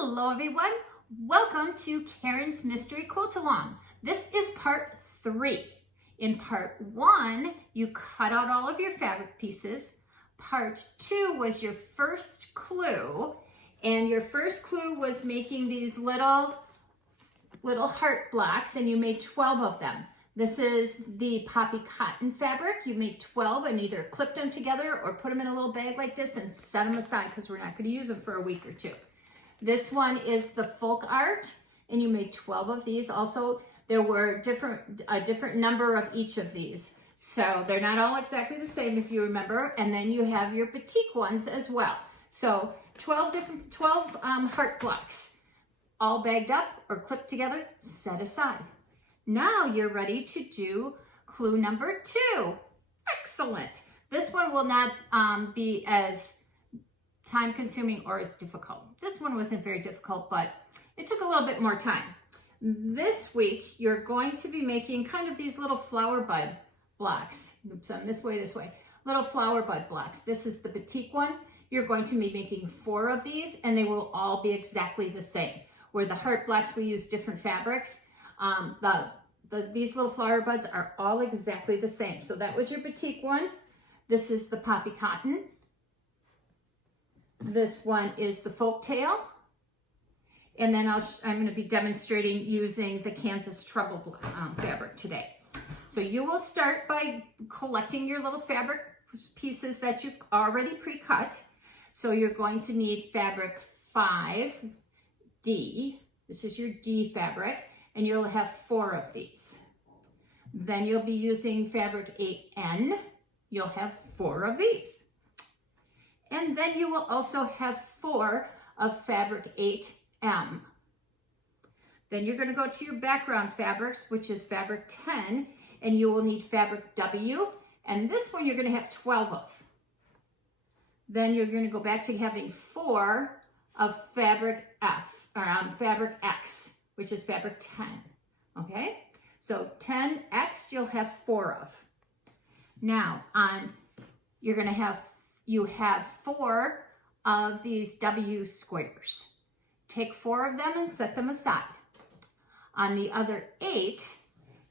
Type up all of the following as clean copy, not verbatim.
Hello everyone, welcome to Karen's Mystery Quilt Along. This is part 3. In part 1, you cut out all of your fabric pieces. Part 2 was your first clue, and your first clue was making these little heart blocks, and you made 12 of them. This is the poppy cotton fabric. You made 12 and either clipped them together or put them in a little bag like this and set them aside because we're not going to use them for a week or two. This one is the folk art, and you made 12 of these. Also, there were a different number of each of these. So they're not all exactly the same if you remember. And then you have your batik ones as well. So 12 heart blocks, all bagged up or clipped together, set aside. Now you're ready to do clue number 2. Excellent. This one will not be as time consuming or as difficult. This one wasn't very difficult, but it took a little bit more time. This week, you're going to be making kind of these little flower bud blocks. Oops, I'm this way. Little flower bud blocks. This is the batik one. You're going to be making 4 of these, and they will all be exactly the same. Where the heart blocks, we use different fabrics. These little flower buds are all exactly the same. So that was your batik one. This is the poppy cotton. This one is the folk tail. And then I'm going to be demonstrating using the Kansas treble fabric today. So you will start by collecting your little fabric pieces that you've already pre-cut. So you're going to need fabric 5D. This is your D fabric, and you'll have 4 of these. Then you'll be using fabric 8N. You'll have 4 of these. And then you will also have 4 of fabric 8M. Then you're going to go to your background fabrics, which is fabric 10, and you will need fabric W, and this one you're going to have 12 of. Then you're going to go back to having 4 of fabric fabric X, which is fabric 10. Okay, so 10X you'll have 4 of. Now you have 4 of these W squares. Take 4 of them and set them aside. On the other 8,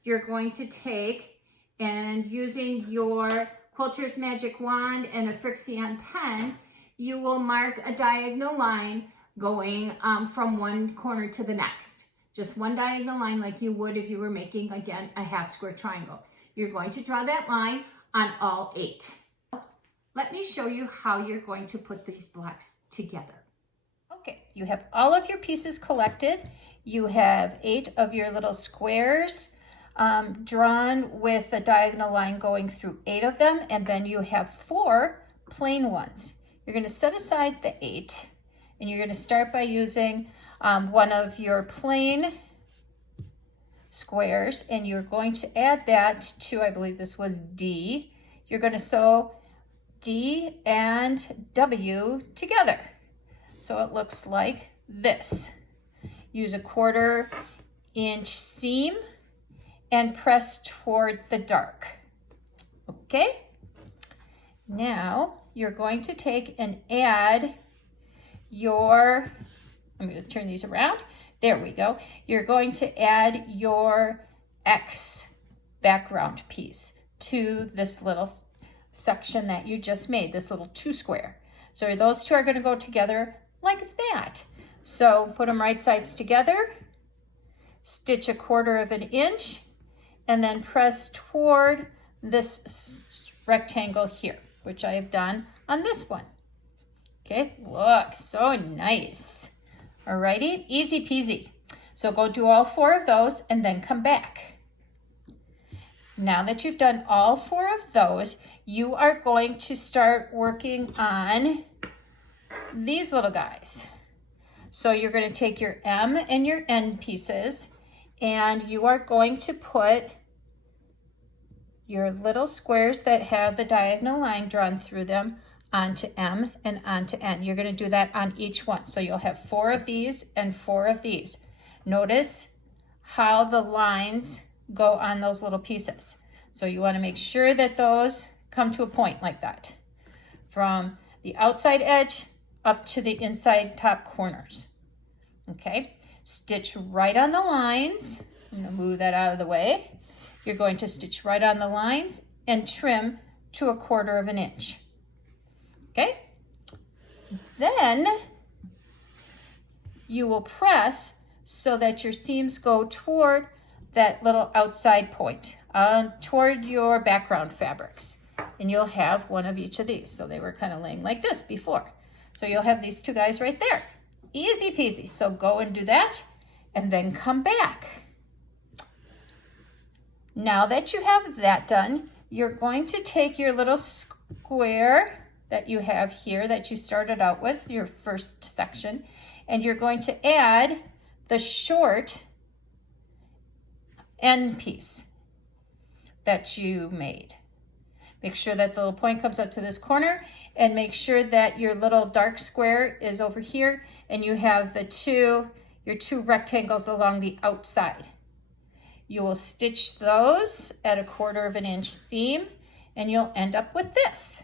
you're going to take, and using your Quilter's Magic Wand and a Frixion pen, you will mark a diagonal line going from one corner to the next. Just one diagonal line like you would if you were making, again, a half square triangle. You're going to draw that line on all 8. Let me show you how you're going to put these blocks together. Okay, you have all of your pieces collected. You have 8 of your little squares drawn with a diagonal line going through 8 of them, and then you have 4 plain ones. You're going to set aside the 8, and you're going to start by using one of your plain squares, and you're going to add that to, I believe this was D. You're going to sew D and W together. So it looks like this. Use a 1/4 inch seam and press toward the dark. Okay? Now you're going to take and add your, I'm going to turn these around. There we go. You're going to add your X background piece to this little section that you just made, this little 2 square. So those 2 are going to go together like that. So put them right sides together, stitch a 1/4 inch, and then press toward this rectangle here, which I have done on this one. Okay, look, so nice. Alrighty, easy peasy. So go do all 4 of those and then come back. Now that you've done all 4 of those, you are going to start working on these little guys. So you're going to take your M and your N pieces, and you are going to put your little squares that have the diagonal line drawn through them onto M and onto N. You're going to do that on each one. So you'll have 4 of these and 4 of these. Notice how the lines go on those little pieces. So you want to make sure that those come to a point like that. From the outside edge up to the inside top corners. Okay, stitch right on the lines. I'm gonna move that out of the way. You're going to stitch right on the lines and trim to 1/4 inch. Okay, then you will press so that your seams go toward that little outside point, toward your background fabrics. And you'll have one of each of these. So they were kind of laying like this before. So you'll have these two guys right there. Easy peasy. So go and do that and then come back. Now that you have that done, you're going to take your little square that you have here that you started out with, your first section, and you're going to add the short end piece that you made. Make sure that the little point comes up to this corner, and make sure that your little dark square is over here and you have your two rectangles along the outside. You will stitch those at 1/4 inch seam and you'll end up with this.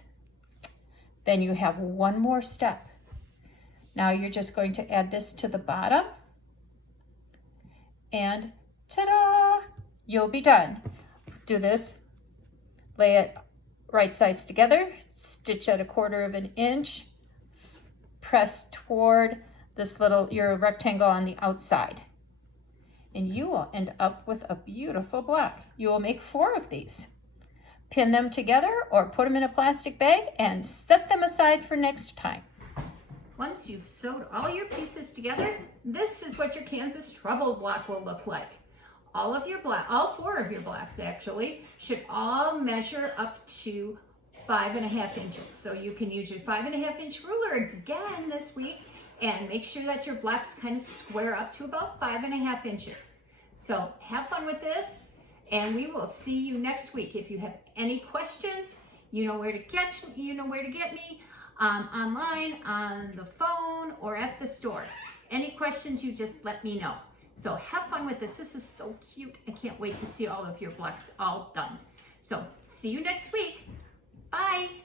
Then you have one more step. Now you're just going to add this to the bottom and ta-da! You'll be done. Do this, lay it right sides together, stitch at 1/4 inch, press toward this your rectangle on the outside. And you will end up with a beautiful block. You will make 4 of these. Pin them together or put them in a plastic bag and set them aside for next time. Once you've sewed all your pieces together, this is what your Kansas treble block will look like. All 4 of your blocks actually, should all measure up to 5.5 inches. So you can use your 5.5 inch ruler again this week and make sure that your blocks kind of square up to about 5.5 inches. So have fun with this, and we will see you next week. If you have any questions, you know where to get me online, on the phone, or at the store. Any questions, you just let me know. So have fun with this. This is so cute. I can't wait to see all of your blocks all done. So see you next week. Bye.